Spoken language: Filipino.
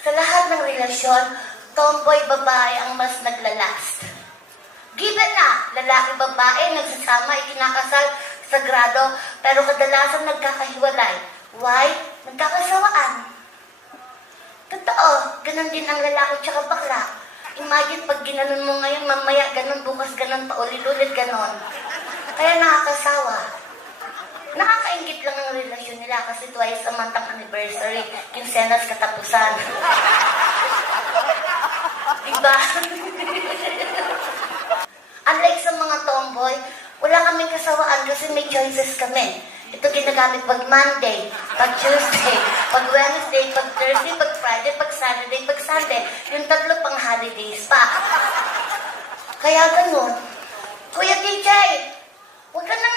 Sa lahat ng relasyon, tomboy babae ang mas naglalast. Given na, lalaki-babae, nagsasama, ikinakasal, sagrado, pero kadalasan nagkakahiwalay. Why? Nagkakasawaan. Totoo, ganun din ang lalaki tsaka bakla. Imagine pag ginanon mo ngayon, mamaya ganun, bukas ganun, paulit-ulit ganun. Kaya nakakasawa. Nakakaingit lang ang relasyon nila kasi twice a month ang anniversary, quincenas katapusan. Diba? Unlike sa mga tomboy, wala kaming kasawaan kasi may choices kami. Ito ginagamit pag Monday, pag Tuesday, pag Wednesday, pag Thursday, pag Friday, pag Saturday, pag Sunday. Yung tatlo pang holidays pa. Kaya ganun. Kuya DJ, huwag ka nang